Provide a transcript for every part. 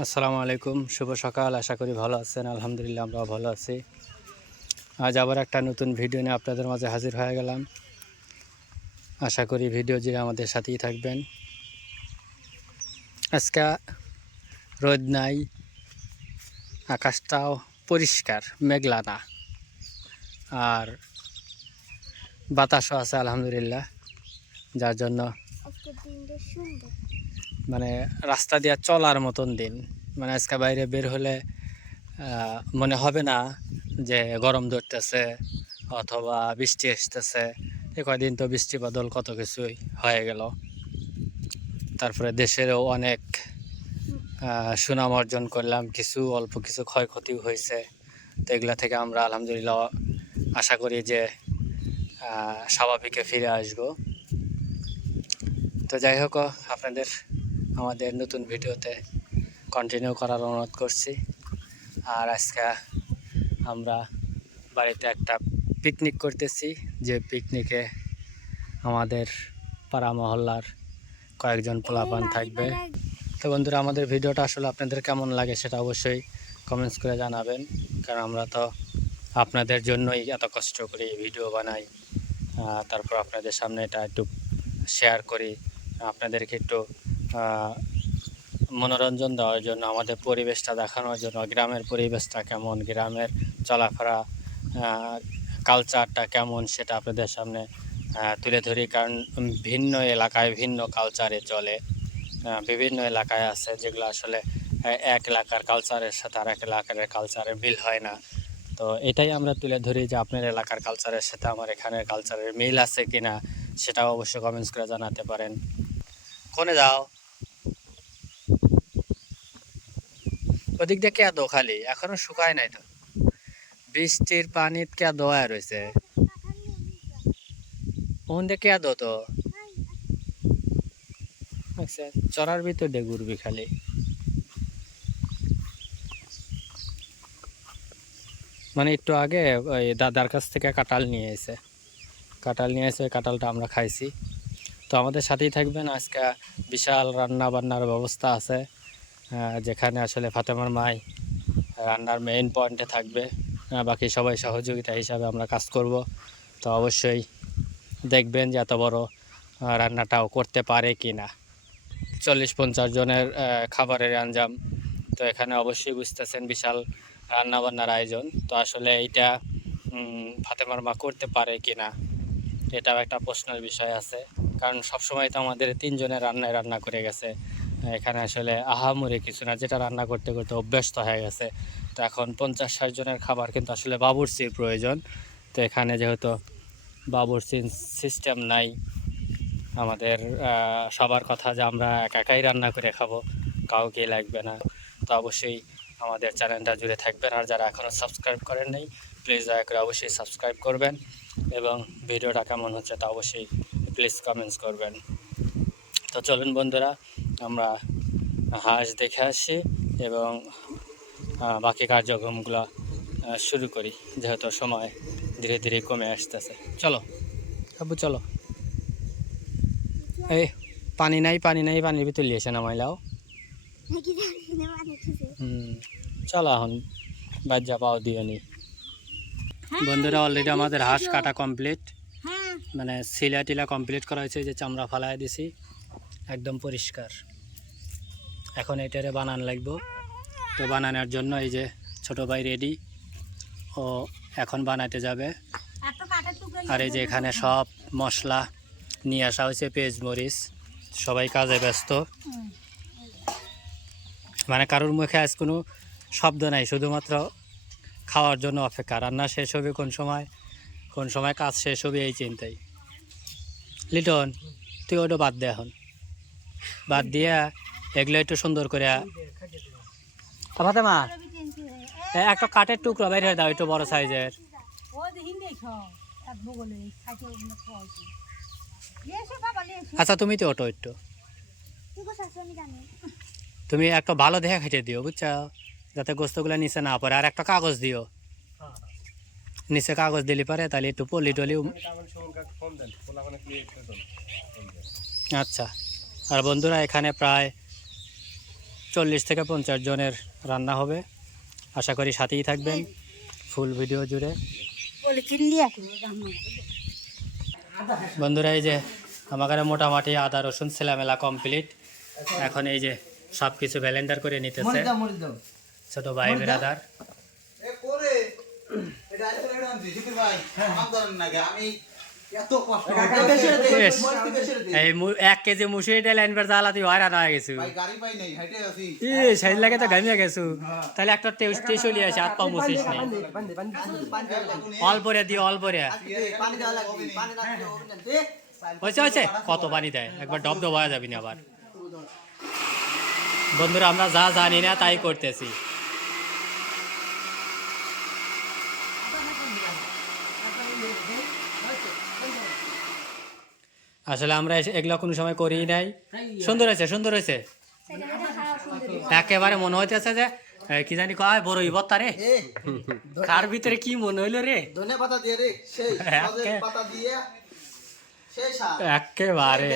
আসসালামু আলাইকুম, শুভ সকাল। আশা করি ভালো আছেন। আলহামদুলিল্লাহ আমরাও ভালো আছি। আজ আবার একটা নতুন ভিডিও নিয়ে আপনাদের মাঝে হাজির হয়ে গেলাম। আশা করি ভিডিও জুড়ে আমাদের সাথেই থাকবেন। আজকে রোদ নাই, আকাশটাও পরিষ্কার, মেঘলা না, আর বাতাসও আছে আলহামদুলিল্লাহ, যার জন্য মানে রাস্তা দিয়ে চলার মতন দিন। মানে আজকে বাইরে বের হলে মনে হবে না যে গরম ধরতেছে অথবা বৃষ্টি আসতেছে। এ কয়দিন তো বৃষ্টি বাদল কত কিছুই হয়ে গেল। তারপরে দেশেরও অনেক সুনাম অর্জন করলাম, কিছু অল্প কিছু ক্ষয়ক্ষতি হয়েছে। তো এগুলা থেকে আমরা আলহামদুলিল্লাহ আশা করি যে স্বাভাবিকে ফিরে আসব। তো যাই হোক, আপনাদের আমাদের নতুন ভিডিওতে কন্টিনিউ করার অনুরোধ করছি। আর আজকে আমরা বাড়িতে একটা পিকনিক করতেছি, যে পিকনিকে আমাদের পাড়া মহল্লার কয়েকজন পোলাপান থাকবে। তো বন্ধুরা, আমাদের ভিডিওটা আসলে আপনাদের কেমন লাগে সেটা অবশ্যই কমেন্টস করে জানাবেন, কারণ আমরা তো আপনাদের জন্যই এত কষ্ট করে ভিডিও বানাই। তারপর আপনাদের সামনে এটা একটু শেয়ার করি, আপনাদেরকে একটু মনোরঞ্জন দেওয়ার জন্য, আমাদের পরিবেশটা দেখানোর জন্য, গ্রামের পরিবেশটা কেমন, গ্রামের চলাফেরা কালচারটা কেমন সেটা আপনাদের সামনে তুলে ধরি। কারণ ভিন্ন এলাকায় ভিন্ন কালচারে চলে, বিভিন্ন এলাকায় আছে যেগুলো আসলে এক এলাকার কালচারের সাথে আর এক এলাকার কালচারের মিল হয় না। তো এটাই আমরা তুলে ধরি যে আপনার এলাকার কালচারের সাথে আমার এখানের কালচারের মিল আছে কিনা সেটাও অবশ্যই কমেন্টস করে জানাতে পারেন। কোনে যাও? ওদিক দিয়ে কে দো খালি এখনো শুকায় নাই তো, বৃষ্টির পানিত কে দোয়া রয়েছে ওখান দিয়ে কে দো তো চড়ার ভিতর দিয়ে ঘুরবি খালি। মানে একটু আগে ওই দাদার কাছ থেকে কাঁঠাল নিয়ে এসে ওই কাঁঠালটা আমরা খাইছি। তো আমাদের সাথেই থাকবেন। আজকে বিশাল রান্না বান্নার ব্যবস্থা আছে, যেখানে আসলে ফাতেমার মাই রান্নার মেইন পয়েন্টে থাকবে, বাকি সবাই সহযোগিতা হিসাবে আমরা কাজ করব। তো অবশ্যই দেখবেন যে এত বড় রান্নাটাও করতে পারে কি না। 40-50 জনের খাবারের আঞ্জাম। তো এখানে অবশ্যই বুঝতেছেন বিশাল রান্নাবান্নার আয়োজন। তো আসলে এইটা ফাতেমার মা করতে পারে কি না এটাও একটা প্রশ্নের বিষয় আছে, কারণ সবসময় তো আমাদের 3 জনের রান্না করে গেছে। এখানে আসলে আহামরি কিছু না, যেটা রান্না করতে করতে অভ্যস্ত হয়ে গেছে। তো এখন 50-60 জনের খাবার কিন্তু আসলে বাবুর্চির প্রয়োজন। তো এখানে যেহেতু বাবুর্চির সিস্টেম নাই, আমাদের সবার কথা যে আমরা একাই রান্না করে খাবো, কাউকে লাগবে না। তো অবশ্যই আমাদের চ্যানেলটা জুড়ে থাকবেন। আর যারা এখনও সাবস্ক্রাইব করেন নাই, প্লিজ দয়া করে অবশ্যই সাবস্ক্রাইব করবেন, এবং ভিডিওটা কেমন হচ্ছে তা অবশ্যই প্লিজ কমেন্টস করবেন। তো চলুন বন্ধুরা, আমরা হাঁস দেখে আসি এবং বাকি কার্যক্রমগুলো শুরু করি, যেহেতু সময় ধীরে ধীরে কমে আসতেছে। চলো আবু চলো। এই পানি নাই, পানির ভিতর লিয়েছে নামাইলাও। চলো এখন বাজ্যা পাও দিয়ে নি। বন্ধুরা, অলরেডি আমাদের হাঁস কাটা কমপ্লিট, মানে সিলা টিলা কমপ্লিট করা হয়েছে, যে চামড়া ফালাই দিছি একদম পরিষ্কার। এখন এটারে বানান লাগবো। তো বানানোর জন্য এই যে ছোট ভাই রেডি, ও এখন বানাতে যাবে। আর এই যে এখানে সব মশলা নিয়ে আসা হয়েছে, পেঁয়াজ মরিচ, সবাই কাজে ব্যস্ত। মানে কারোর মুখে আজ কোনো শব্দ নাই, শুধুমাত্র খাওয়ার জন্য অপেক্ষা। রান্না শেষ হবে কোন সময় কাজ শেষ হবে এই চিন্তাই। লিটন, তুই ওটা বাদ দে, এখন বাদ দিয়া এগুলো একটু সুন্দর করে তাতে মা একটা কাঠের টুকরো বের হয়ে দাও, একটু বড় সাইজের। আচ্ছা তুমি তো ওটো একটু, তুমি একটা ভালো দেখে খেটে দিও, বুঝছো, যাতে গোস্তগুলো নিচে না পড়ে। আর একটা কাগজ দিও, নিচে কাগজ দিলে পারে, তাহলে একটু পলি টলি। আচ্ছা। আর বন্ধুরা, এখানে প্রায় 40 থেকে 50 জনের রান্না হবে। আশা করি সাথেই থাকবেন ফুল ভিডিও জুড়ে। বন্ধুরা এই যে আমাদের মোটামুটি আদা রসুন ছেলামেলা কমপ্লিট। এখন এই যে সব কিছু ব্লেন্ডার করে নিতেছে ছোট ভাই ব্রাদার। এই 1 কেজি মুসুরি ডাল আনবার জ্বালাতে হয়রান হয়ে গেছো, সেই লাগে তো ঘামিয়ে গেছো। তাহলে একটা টেস্টি চলে আসে, হাত পা মুছিস নেই। অল্প রে দিও, অল্প রে হয়েছে। কত পানি দেয়, একবার ডব ডব হয়ে যাবি না আবার। বন্ধুরা আমরা যা জানি না তাই করতেছি। আসলে আমরা এগুলো কোনো সময় করি নাই। সুন্দর হয়েছে, সুন্দর হয়েছে একেবারে। মনে হইতেছে যে কি জানি কয় বড় ইবত্তা রে, কার ভিতরে কি মনে হইলো রে, একেবারে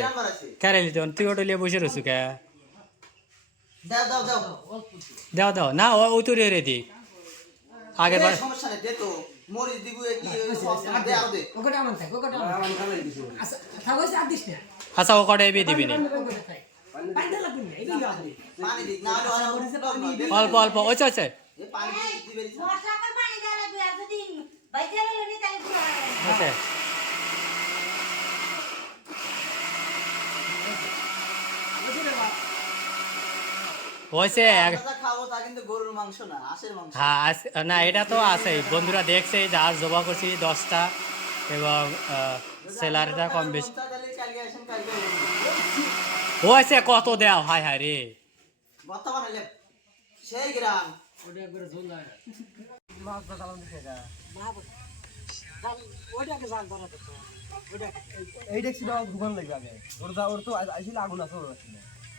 কেরালি তখন তুই ওটা লিয়ে বসে রয়েছু কে। দাও দাও না, ওই তো রে দিক আগের বার। আচ্ছা ও কটা এবে দিবি না, অল্প অল্প ওই আছে। না এটা তো আছে, বন্ধুরা দেখছে যে আজ জবা করছি 10টা এবং স্যালারিটা কম বেশি হয়েছে। কত দেও হায় হায় রে,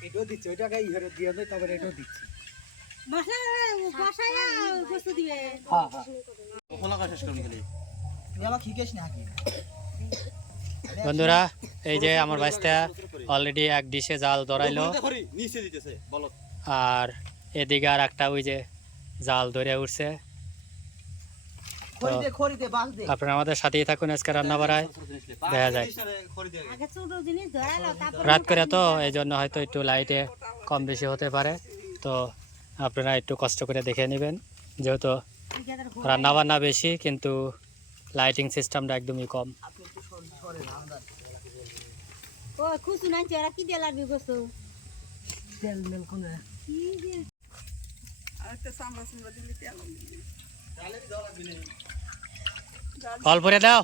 এটাও দিচ্ছে, ওইটাকে ইহারে দিয়ে দেয়, তারপরে এটাও দিচ্ছে। বন্ধুরা এই যে আমার বাচ্চা অলরেডি এক ডিশে জাল ধরাইলো, আর এদিকে আর একটা ওই যে জাল ধরে উঠছে। আপনারা আমাদের সাথেই থাকুন, আজকে রান্না বাড়ায় দেখা যায় রাত করে, তো এই জন্য হয়তো একটু লাইটে কম বেশি হতে পারে। তো আপনারা একটু কষ্ট করে দেখে নেবেন, যেহেতু রান্না বান্না বেশি কিন্তু লাইটিং সিস্টেমটা একদমই কম। অল্প করে দাও,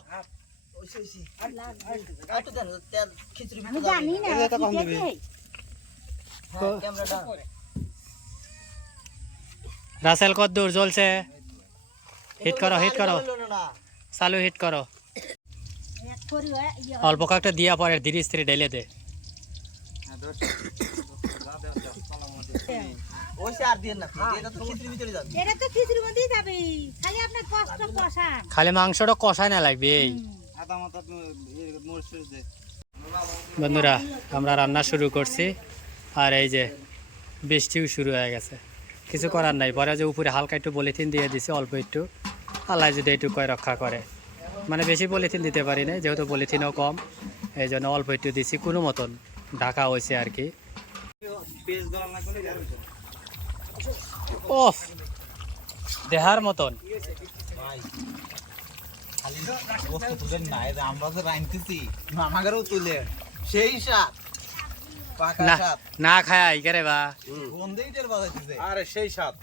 রাসেল কদ্দুর জ্বলছে, হিট করো হিট করো, চালু হিট করো। অল্প কয়েকটা দিয়া পরে ধীরে স্থিরে ঢেলে দে। খালি মাংসটা কষায় না লাগবে। এই বন্ধুরা আমরা রান্না শুরু করছি, আর এই যে বৃষ্টিও শুরু হয়ে গেছে। কিছু করার নাই, পরে যে উপরে হালকা একটু পলিথিন দিয়ে দিছি, অল্প একটু, আল্লাহ যদি একটু কয় রক্ষা করে। মানে বেশি পলিথিন দিতে পারি না, যেহেতু পলিথিনও কম, এই জন্য অল্প একটু দিছি, কোনো মতন ঢাকা হয়েছে আর কি। ওফ দেহার মতন না খায় কে রে বা, আরে সেই স্বাদ।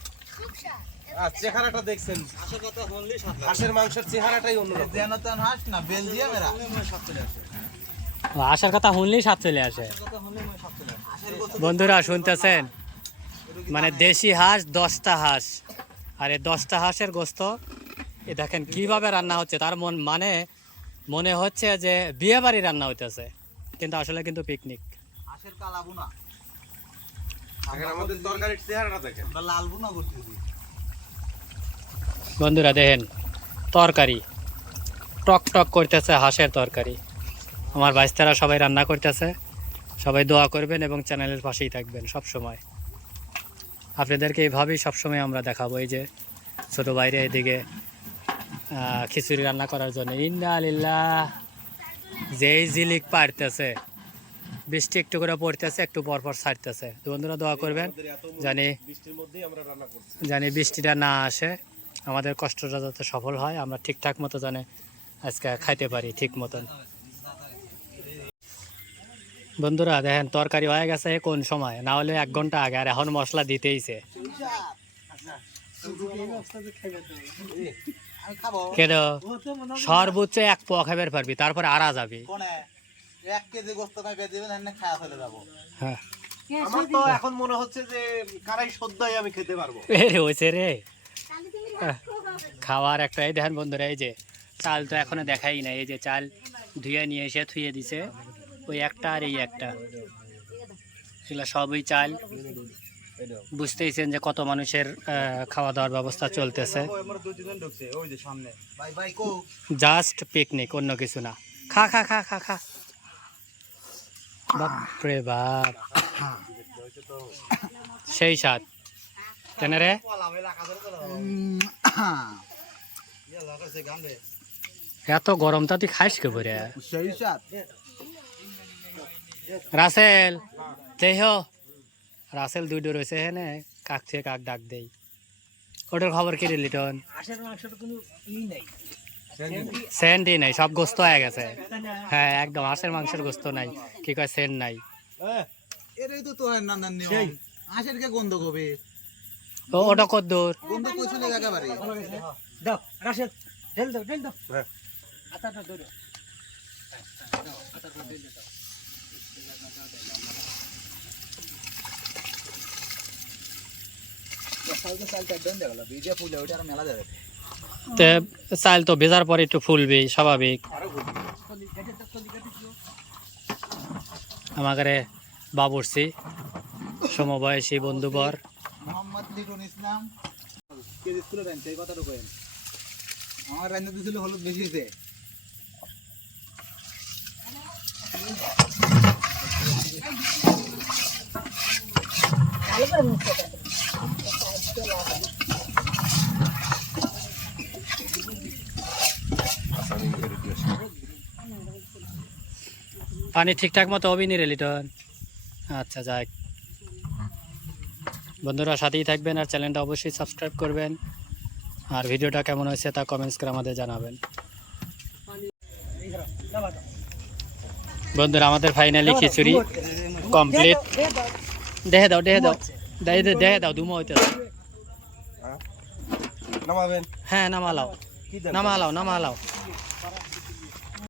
আর চেহারাটা দেখছেন, হাঁসের মাংসের চেহারাটাই অন্যরকম। হাঁস না বেলজিয়ামের আসার কথা শুনলেই স্বাদ চলে আসে। বন্ধুরা শুনতেছেন, মানে দেশি হাঁস 10টা হাঁস, আর এই 10টা হাঁসের গোস্ত এ দেখেন কিভাবে রান্না হচ্ছে। তার মনে হচ্ছে যে বিয়ে বাড়ি রান্না হইতেছে, কিন্তু আসলে কিন্তু পিকনিক। বন্ধুরা দেখেন তরকারি টক টক করতেছে, হাঁসের তরকারি। আমার বাইস্তারা সবাই রান্না করতেছে, সবাই দোয়া করবেন এবং চ্যানেলের পাশেই থাকবেন সব সময়। আপনাদেরকে এইভাবেই সবসময় আমরা দেখাবো। এই যে ছোটো বাইরে এদিকে খিচুড়ি রান্না করার জন্য ইন্নালিল্লাহ যেই জিলিক পারতেছে, বৃষ্টি একটু করে পড়তেছে, একটু পরপর ছাড়তেছে। তো বন্ধুরা দোয়া করবেন জানি বৃষ্টির মধ্যেই আমরা রান্না করছি। জানি বৃষ্টিটা না আসে, আমাদের কষ্টটা যাতে সফল হয়, আমরা ঠিকঠাক মতো জানে আজকে খাইতে পারি ঠিক মতন। বন্ধুরা দেখেন তরকারি হয়ে গেছে কোন সময়, না হলে 1 ঘন্টা আগে, আর এখন মশলা দিতেইছে। আমি খাবো কেন সর্বোচ্চ 1 পোয়া খাবার পারবি, তারপরে আরা যাবি। কোনে 1 কেজি গোস্ত খাই বেঁধে দিবেন না, খাওয়া ফেলে যাবো। হ্যাঁ আমার তো এখন মনে হচ্ছে যে কারাই সদ্যই আমি খেতে পারবো। হয়েছে রে খাওয়ার একটা। এই দেখেন বন্ধুরা, এই যে চাল তো এখনো দেখাই নাই। এই যে চাল ধুয়ে নিয়ে এসে থুয়ে দিছে, ওই একটা আর এই একটা, এগুলো সবই চাল। বুঝতেইছেন যে কত মানুষের খাওয়া দাওয়ার ব্যবস্থা চলতেছে। জাস্ট পিকনিক, অন্য কিছু না। খা খা খা খা খা, বাপরে বাপ সেই স্বাদ। কেন রে এত গরমটা তুই খাইস কে বলে? রাসেল দেহ, রাসেল 2 ডোর হয়েছে হেনে, কাক থেকে কাক ডাক দেই। ওটার খবর কি রে লিটন? সেন্টই নাই, সব গোস্ত হয়ে গেছে। হ্যাঁ একদম, হাঁসের মাংসের গোস্ত নাই, কি কয় সেন্ট নাই। এটাই তো তোর নানার নিয়ম। হাঁসের কে গন্ধ কবে? ও ওটা কত দূর? গন্ধ কইছিল একেবারে। দাও রাশেদ, ঢেল দাও ঢেল দাও। আটাটা ধরো। চাল তো ভেজার পরে একটু ফুলবে, স্বাভাবিক। আমাকে বাবুরছি সমবয়সী বন্ধুবর মোহাম্মদ লিটন ইসলাম কেজি স্কুলে রাখছে, এই কথাটা কইেন। আমার রান্না দিছিল হলুদ বেশি হয়েছে। পানি ঠিকঠাক মতো হবি নি রে লিটন? আচ্ছা যাক, বন্ধুরা সাথেই থাকবেন, আর চ্যানেলটা অবশ্যই সাবস্ক্রাইব করবেন, আর ভিডিওটা কেমন হয়েছে তা কমেন্টস করে আমাদের জানাবেন। বন্ধুরা আমাদের ফাইনালি খিচুড়ি কমপ্লিট। দেখে দাও দেখে দাও দেখে দাও, ধুমো হইতেছে। নামাবেন? হ্যাঁ নামালাও নামালাও নামালাও।